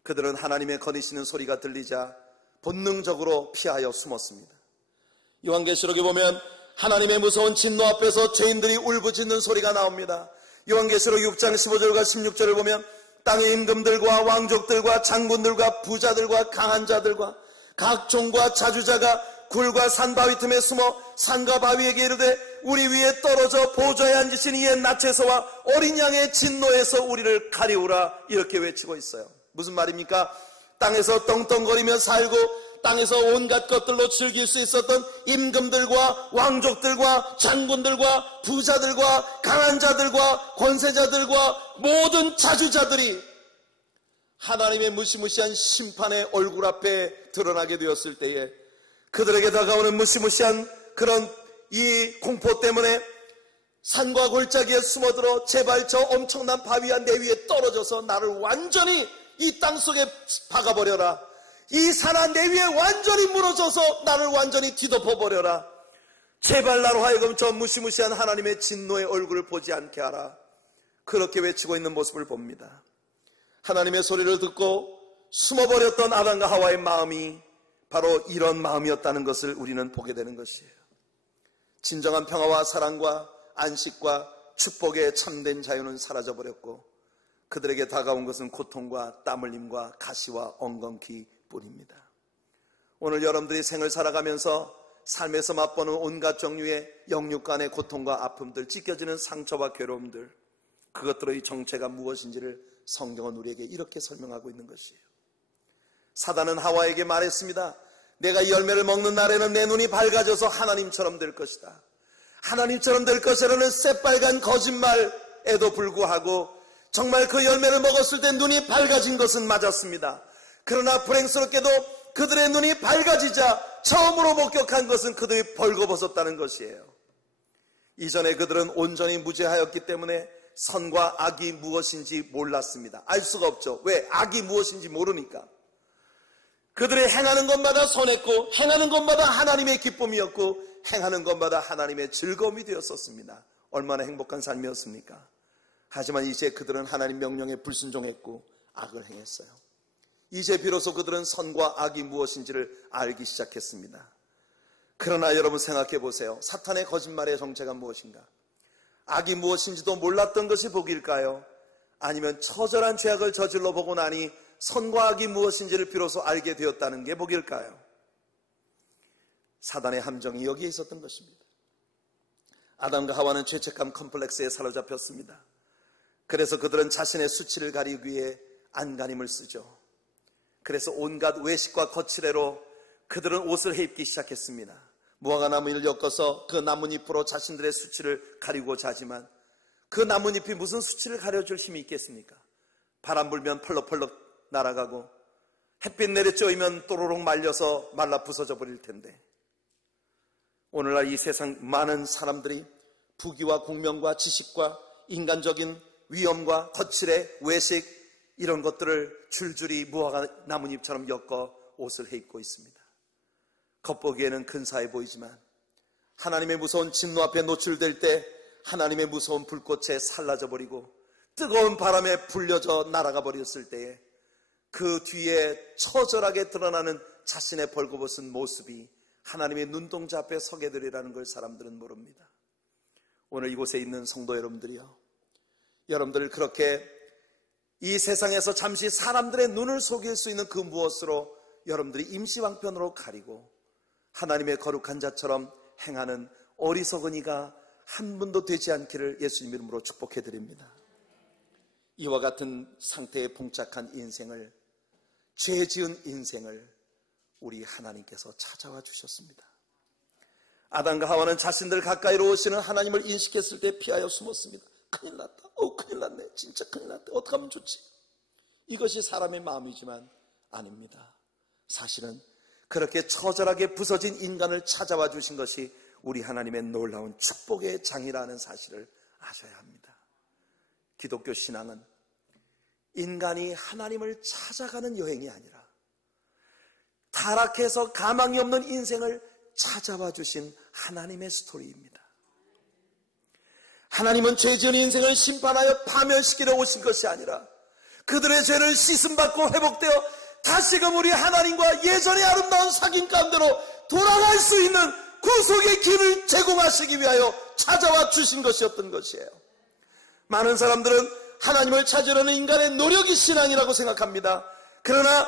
그들은 하나님의 거니시는 소리가 들리자 본능적으로 피하여 숨었습니다. 요한계시록에 보면 하나님의 무서운 진노 앞에서 죄인들이 울부짖는 소리가 나옵니다. 요한계시록 6장 15절과 16절을 보면 땅의 임금들과 왕족들과 장군들과 부자들과 강한 자들과 각 종과 자주자가 굴과 산 바위 틈에 숨어 산과 바위에게 이르되 우리 위에 떨어져 보좌에 앉으신 이의 낯에서와 어린 양의 진노에서 우리를 가리우라, 이렇게 외치고 있어요. 무슨 말입니까? 땅에서 떵떵거리며 살고 땅에서 온갖 것들로 즐길 수 있었던 임금들과 왕족들과 장군들과 부자들과 강한 자들과 권세자들과 모든 자주자들이 하나님의 무시무시한 심판의 얼굴 앞에 드러나게 되었을 때에 그들에게 다가오는 무시무시한 그런 이 공포 때문에 산과 골짜기에 숨어들어 제발 저 엄청난 바위와 내 위에 떨어져서 나를 완전히 이 땅속에 박아버려라, 이 산아 내 위에 완전히 무너져서 나를 완전히 뒤덮어버려라, 제발 나로 하여금 저 무시무시한 하나님의 진노의 얼굴을 보지 않게 하라, 그렇게 외치고 있는 모습을 봅니다. 하나님의 소리를 듣고 숨어버렸던 아담과 하와의 마음이 바로 이런 마음이었다는 것을 우리는 보게 되는 것이에요. 진정한 평화와 사랑과 안식과 축복의 참된 자유는 사라져버렸고 그들에게 다가온 것은 고통과 땀 흘림과 가시와 엉겅퀴 뿐입니다. 오늘 여러분들이 생을 살아가면서 삶에서 맛보는 온갖 종류의 영육간의 고통과 아픔들, 찢겨지는 상처와 괴로움들, 그것들의 정체가 무엇인지를 성경은 우리에게 이렇게 설명하고 있는 것이에요. 사단은 하와에게 말했습니다. 내가 이 열매를 먹는 날에는 내 눈이 밝아져서 하나님처럼 될 것이다. 하나님처럼 될 것이라는 새빨간 거짓말에도 불구하고 정말 그 열매를 먹었을 때 눈이 밝아진 것은 맞았습니다. 그러나 불행스럽게도 그들의 눈이 밝아지자 처음으로 목격한 것은 그들이 벌거벗었다는 것이에요. 이전에 그들은 온전히 무죄하였기 때문에 선과 악이 무엇인지 몰랐습니다. 알 수가 없죠. 왜? 악이 무엇인지 모르니까. 그들이 행하는 것마다 선했고 행하는 것마다 하나님의 기쁨이었고 행하는 것마다 하나님의 즐거움이 되었었습니다. 얼마나 행복한 삶이었습니까? 하지만 이제 그들은 하나님 명령에 불순종했고 악을 행했어요. 이제 비로소 그들은 선과 악이 무엇인지를 알기 시작했습니다. 그러나 여러분 생각해 보세요. 사탄의 거짓말의 정체가 무엇인가? 악이 무엇인지도 몰랐던 것이 복일까요? 아니면 처절한 죄악을 저질러 보고 나니 선과 악이 무엇인지를 비로소 알게 되었다는 게 복일까요? 사단의 함정이 여기에 있었던 것입니다. 아담과 하와는 죄책감 컴플렉스에 사로잡혔습니다. 그래서 그들은 자신의 수치를 가리기 위해 안간힘을 쓰죠. 그래서 온갖 외식과 거칠애로 그들은 옷을 해입기 시작했습니다. 무화과 나무를 엮어서 그 나뭇잎으로 자신들의 수치를 가리고자 하지만 그 나뭇잎이 무슨 수치를 가려줄 힘이 있겠습니까? 바람 불면 펄럭펄럭 날아가고 햇빛 내리쬐이면 또로록 말려서 말라 부서져 버릴 텐데, 오늘날 이 세상 많은 사람들이 부귀와 공명과 지식과 인간적인 위험과 거칠애, 외식, 이런 것들을 줄줄이 무화과 나뭇잎처럼 엮어 옷을 해입고 있습니다. 겉보기에는 근사해 보이지만 하나님의 무서운 진노 앞에 노출될 때 하나님의 무서운 불꽃에 살라져 버리고 뜨거운 바람에 불려져 날아가 버렸을 때에 그 뒤에 처절하게 드러나는 자신의 벌거벗은 모습이 하나님의 눈동자 앞에 서게 되리라는 걸 사람들은 모릅니다. 오늘 이곳에 있는 성도 여러분들이요, 여러분들 그렇게 이 세상에서 잠시 사람들의 눈을 속일 수 있는 그 무엇으로 여러분들이 임시방편으로 가리고 하나님의 거룩한 자처럼 행하는 어리석은 이가 한 분도 되지 않기를 예수님 이름으로 축복해 드립니다. 이와 같은 상태에 봉착한 인생을, 죄 지은 인생을 우리 하나님께서 찾아와 주셨습니다. 아담과 하와는 자신들 가까이로 오시는 하나님을 인식했을 때 피하여 숨었습니다. 큰일 났다. 큰일 났네. 진짜 큰일 났다. 어떻게 하면 좋지? 이것이 사람의 마음이지만 아닙니다. 사실은 그렇게 처절하게 부서진 인간을 찾아와 주신 것이 우리 하나님의 놀라운 축복의 장이라는 사실을 아셔야 합니다. 기독교 신앙은 인간이 하나님을 찾아가는 여행이 아니라 타락해서 가망이 없는 인생을 찾아와 주신 하나님의 스토리입니다. 하나님은 죄 지은 인생을 심판하여 파멸시키려 오신 것이 아니라 그들의 죄를 씻음받고 회복되어 다시금 우리 하나님과 예전의 아름다운 사귐 가운데로 돌아갈 수 있는 구속의 길을 제공하시기 위하여 찾아와 주신 것이었던 것이에요. 많은 사람들은 하나님을 찾으려는 인간의 노력이 신앙이라고 생각합니다. 그러나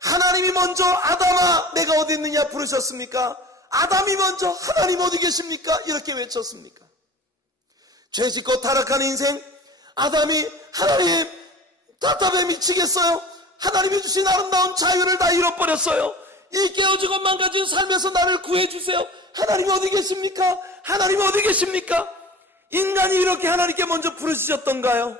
하나님이 먼저 아담아 내가 어디 있느냐 부르셨습니까? 아담이 먼저 하나님 어디 계십니까? 이렇게 외쳤습니까? 죄짓고 타락한 인생, 아담이 하나님 답답해 미치겠어요. 하나님이 주신 아름다운 자유를 다 잃어버렸어요. 이 깨어지고 망가진 삶에서 나를 구해주세요. 하나님 어디 계십니까? 하나님 어디 계십니까? 인간이 이렇게 하나님께 먼저 부르짖었던가요?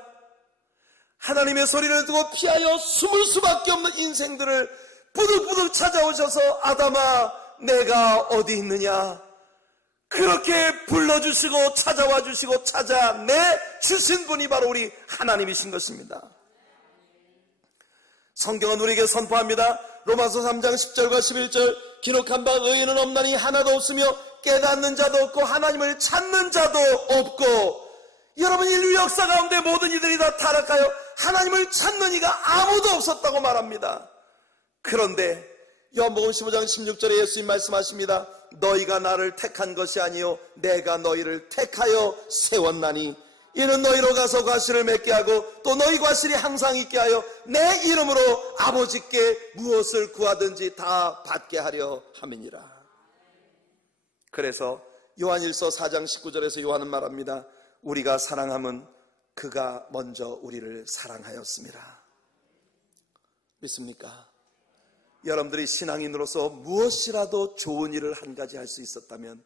하나님의 소리를 듣고 피하여 숨을 수밖에 없는 인생들을 부득부득 찾아오셔서 아담아 내가 어디 있느냐 그렇게 불러주시고 찾아와 주시고 찾아내 주신 분이 바로 우리 하나님이신 것입니다. 성경은 우리에게 선포합니다. 로마서 3장 10절과 11절 기록한 바 의인은 없나니 하나도 없으며 깨닫는 자도 없고 하나님을 찾는 자도 없고. 여러분, 인류 역사 가운데 모든 이들이 다 타락하여 하나님을 찾는 이가 아무도 없었다고 말합니다. 그런데 요한복음 15장 16절에 예수님 말씀하십니다. 너희가 나를 택한 것이 아니요 내가 너희를 택하여 세웠나니 이는 너희로 가서 과실을 맺게 하고 또 너희 과실이 항상 있게 하여 내 이름으로 아버지께 무엇을 구하든지 다 받게 하려 함이니라. 그래서 요한일서 4장 19절에서 요한은 말합니다. 우리가 사랑함은 그가 먼저 우리를 사랑하였습니다. 믿습니까? 여러분들이 신앙인으로서 무엇이라도 좋은 일을 한 가지 할 수 있었다면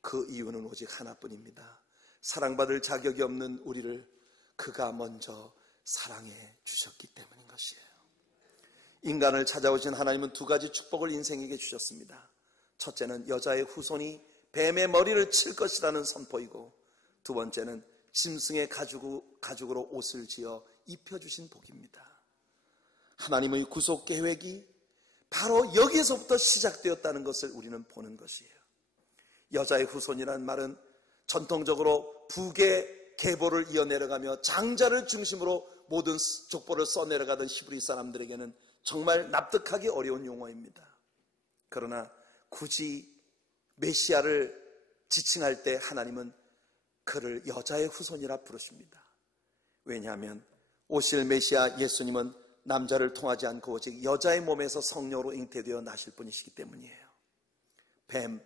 그 이유는 오직 하나뿐입니다. 사랑받을 자격이 없는 우리를 그가 먼저 사랑해 주셨기 때문인 것이에요. 인간을 찾아오신 하나님은 두 가지 축복을 인생에게 주셨습니다. 첫째는 여자의 후손이 뱀의 머리를 칠 것이라는 선포이고, 두 번째는 짐승의 가죽으로 옷을 지어 입혀주신 복입니다. 하나님의 구속 계획이 바로 여기에서부터 시작되었다는 것을 우리는 보는 것이에요. 여자의 후손이라는 말은 전통적으로 북의 계보를 이어내려가며 장자를 중심으로 모든 족보를 써내려가던 히브리 사람들에게는 정말 납득하기 어려운 용어입니다. 그러나 굳이 메시아를 지칭할 때 하나님은 그를 여자의 후손이라 부르십니다. 왜냐하면 오실 메시아 예수님은 남자를 통하지 않고 오직 여자의 몸에서 성령으로 잉태되어 나실 분이시기 때문이에요. 뱀,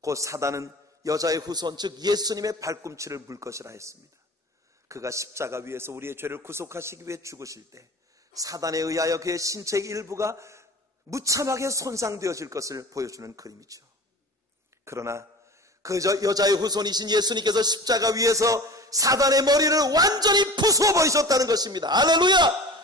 곧 사단은 여자의 후손, 즉 예수님의 발꿈치를 물 것이라 했습니다. 그가 십자가 위에서 우리의 죄를 구속하시기 위해 죽으실 때 사단에 의하여 그의 신체의 일부가 무참하게 손상되어질 것을 보여주는 그림이죠. 그러나 그 여자의 후손이신 예수님께서 십자가 위에서 사단의 머리를 완전히 부수어버리셨다는 것입니다. 할렐루야!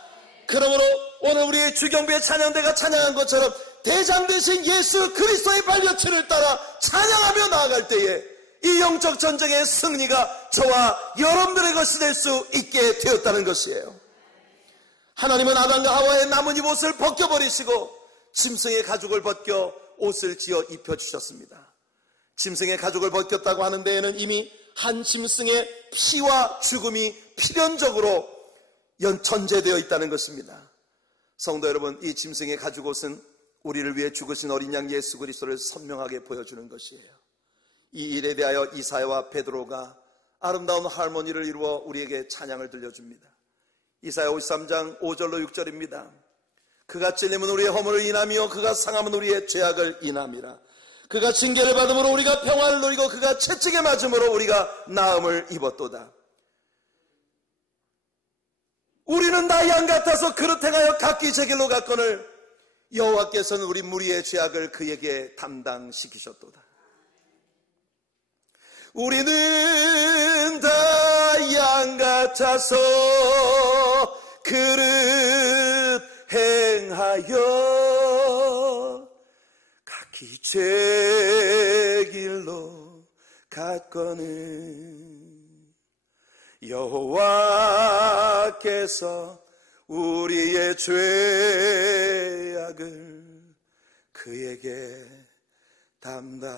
그러므로 오늘 우리의 주경배의 찬양대가 찬양한 것처럼 대장 되신 예수 그리스도의 발려치를 따라 찬양하며 나아갈 때에 이 영적 전쟁의 승리가 저와 여러분들의 것이 될 수 있게 되었다는 것이에요. 하나님은 아담과 하와의 나뭇잎 옷을 벗겨버리시고 짐승의 가죽을 벗겨 옷을 지어 입혀주셨습니다. 짐승의 가죽을 벗겼다고 하는 데에는 이미 한 짐승의 피와 죽음이 필연적으로 전제되어 있다는 것입니다. 성도 여러분, 이 짐승의 가죽옷은 우리를 위해 죽으신 어린 양 예수 그리스도를 선명하게 보여주는 것이에요. 이 일에 대하여 이사야와 베드로가 아름다운 하모니를 이루어 우리에게 찬양을 들려줍니다. 이사야 53장 5절로 6절입니다. 그가 찔림은 우리의 허물을 인하며 그가 상함은 우리의 죄악을 인함이라. 그가 징계를 받음으로 우리가 평화를 누리고 그가 채찍에 맞음으로 우리가 나음을 입었도다. 우리는 다 양 같아서 그릇 행하여 각기 제 길로 갔거늘 여호와께서는 우리 무리의 죄악을 그에게 담당시키셨도다. 우리는 다 양 같아서 그릇 행하여 제 길로 갔거늘 여호와께서 우리의 죄악을 그에게 담당시켰도다.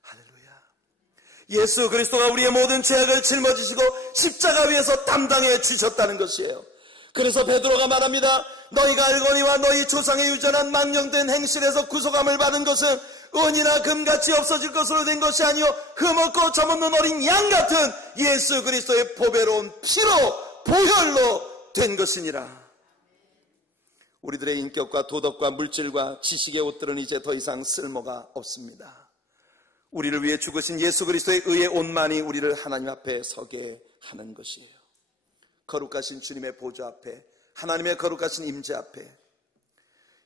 할렐루야. 예수 그리스도가 우리의 모든 죄악을 짊어지시고 십자가 위에서 담당해 주셨다는 것이에요. 그래서 베드로가 말합니다. 너희가 알거니와 너희 조상의 유전한 망령된 행실에서 구속함을 받은 것은 은이나 금같이 없어질 것으로 된 것이 아니요 흠없고 점없는 어린 양 같은 예수 그리스도의 보배로운 피로 보혈로 된 것이니라. 우리들의 인격과 도덕과 물질과 지식의 옷들은 이제 더 이상 쓸모가 없습니다. 우리를 위해 죽으신 예수 그리스도의 의의 옷만이 우리를 하나님 앞에 서게 하는 것이에요. 거룩하신 주님의 보좌 앞에, 하나님의 거룩하신 임재 앞에.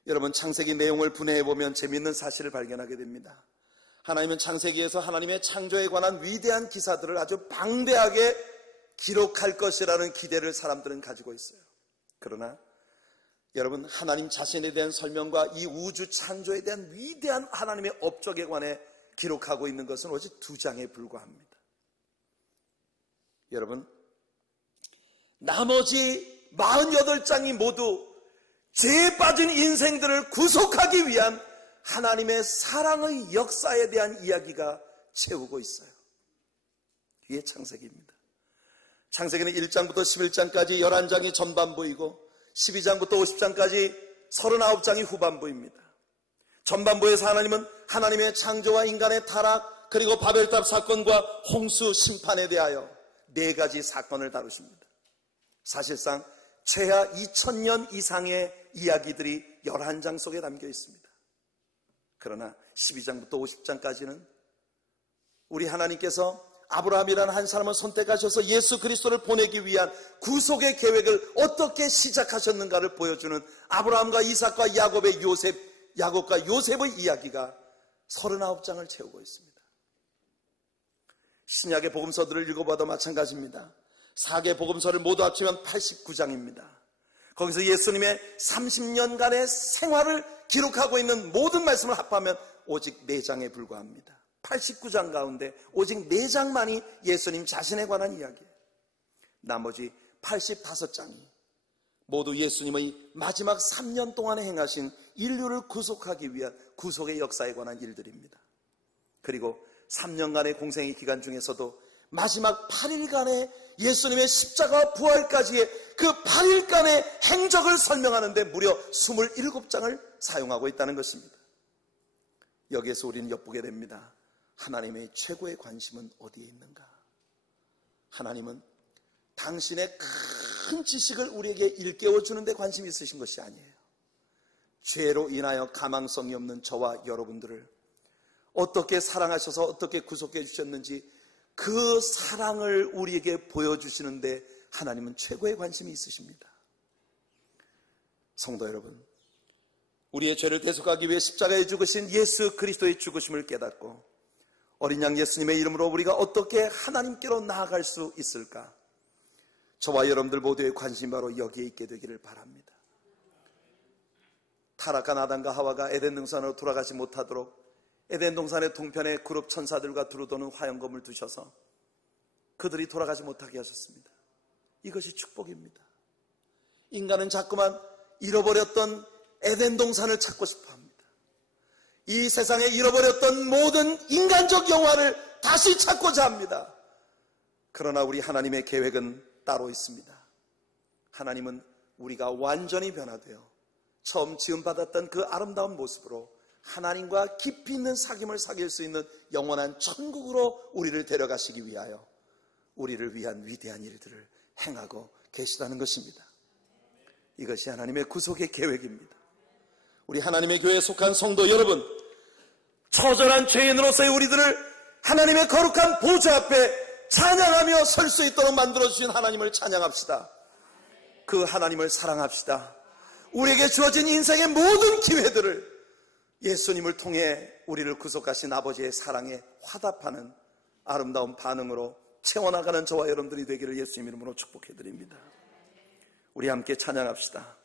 여러분, 창세기 내용을 분해해보면 재미있는 사실을 발견하게 됩니다. 하나님은 창세기에서 하나님의 창조에 관한 위대한 기사들을 아주 방대하게 기록할 것이라는 기대를 사람들은 가지고 있어요. 그러나 여러분, 하나님 자신에 대한 설명과 이 우주 창조에 대한 위대한 하나님의 업적에 관해 기록하고 있는 것은 오직 2장에 불과합니다. 여러분, 나머지 48장이 모두 죄에 빠진 인생들을 구속하기 위한 하나님의 사랑의 역사에 대한 이야기가 채우고 있어요. 이게 창세기입니다. 창세기는 1장부터 11장까지 11장이 전반부이고 12장부터 50장까지 39장이 후반부입니다. 전반부에서 하나님은 하나님의 창조와 인간의 타락, 그리고 바벨탑 사건과 홍수 심판에 대하여 4가지 사건을 다루십니다. 사실상 최하 2000년 이상의 이야기들이 11장 속에 담겨 있습니다. 그러나 12장부터 50장까지는 우리 하나님께서 아브라함이라는 한 사람을 선택하셔서 예수 그리스도를 보내기 위한 구속의 계획을 어떻게 시작하셨는가를 보여주는 아브라함과 이삭과 야곱과 요셉의 이야기가 39장을 채우고 있습니다. 신약의 복음서들을 읽어봐도 마찬가지입니다. 4개 복음서를 모두 합치면 89장입니다. 거기서 예수님의 30년간의 생활을 기록하고 있는 모든 말씀을 합하면 오직 4장에 불과합니다. 89장 가운데 오직 4장만이 예수님 자신에 관한 이야기예요. 나머지 85장이 모두 예수님의 마지막 3년 동안에 행하신 인류를 구속하기 위한 구속의 역사에 관한 일들입니다. 그리고 3년간의 공생의 기간 중에서도 마지막 8일간의 예수님의 십자가와 부활까지의 그 8일간의 행적을 설명하는데 무려 27장을 사용하고 있다는 것입니다. 여기에서 우리는 엿보게 됩니다. 하나님의 최고의 관심은 어디에 있는가? 하나님은 당신의 큰 지식을 우리에게 일깨워주는 데 관심이 있으신 것이 아니에요. 죄로 인하여 가망성이 없는 저와 여러분들을 어떻게 사랑하셔서 어떻게 구속해 주셨는지 그 사랑을 우리에게 보여주시는데 하나님은 최고의 관심이 있으십니다. 성도 여러분, 우리의 죄를 대속하기 위해 십자가에 죽으신 예수 그리스도의 죽으심을 깨닫고 어린 양 예수님의 이름으로 우리가 어떻게 하나님께로 나아갈 수 있을까? 저와 여러분들 모두의 관심이 바로 여기에 있게 되기를 바랍니다. 타락한 아담과 하와가 에덴 동산으로 돌아가지 못하도록 에덴 동산의 동편에 그룹 천사들과 두루도는 화영검을 두셔서 그들이 돌아가지 못하게 하셨습니다. 이것이 축복입니다. 인간은 자꾸만 잃어버렸던 에덴 동산을 찾고 싶어 합니다. 이 세상에 잃어버렸던 모든 인간적 영화를 다시 찾고자 합니다. 그러나 우리 하나님의 계획은 따로 있습니다. 하나님은 우리가 완전히 변화되어 처음 지음받았던 그 아름다운 모습으로 하나님과 깊이 있는 사귐을 사귈 수 있는 영원한 천국으로 우리를 데려가시기 위하여 우리를 위한 위대한 일들을 행하고 계시다는 것입니다. 이것이 하나님의 구속의 계획입니다. 우리 하나님의 교회에 속한 성도 여러분, 처절한 죄인으로서의 우리들을 하나님의 거룩한 보좌 앞에 찬양하며 설 수 있도록 만들어주신 하나님을 찬양합시다. 그 하나님을 사랑합시다. 우리에게 주어진 인생의 모든 기회들을 예수님을 통해 우리를 구속하신 아버지의 사랑에 화답하는 아름다운 반응으로 채워나가는 저와 여러분들이 되기를 예수님 이름으로 축복해드립니다. 우리 함께 찬양합시다.